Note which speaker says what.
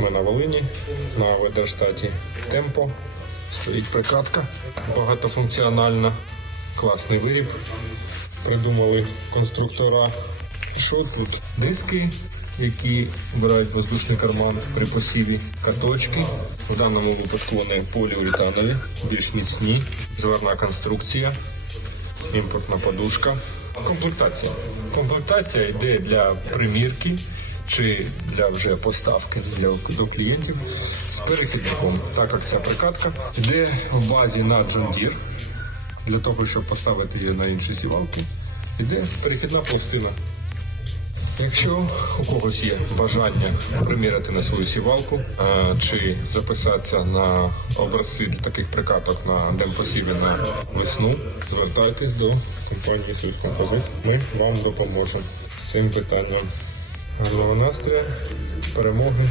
Speaker 1: ми на Волині, на Ведерштаті Темпо. Стоїть прикатка багатофункціональна, класний виріб. Придумали конструктора. Що тут? Диски, які вбирають воздушний карман при посіві, каточки. В даному випадку вони поліуретанові, більш міцні, зварна конструкція, імпортна подушка. Комплектація. Комплектація йде для примірки чи для вже поставки для до клієнтів з перехідником. Так як ця прикатка йде в базі на John Deere, для того, щоб поставити її на інші сівалки, йде перехідна пластина. Якщо у когось є бажання приміряти на свою сівалку чи записатися на образці таких прикаток на демпосіві на весну, звертайтесь до компанії «Союз Композит». Ми вам допоможемо з цим питанням. Гарного настрою, перемоги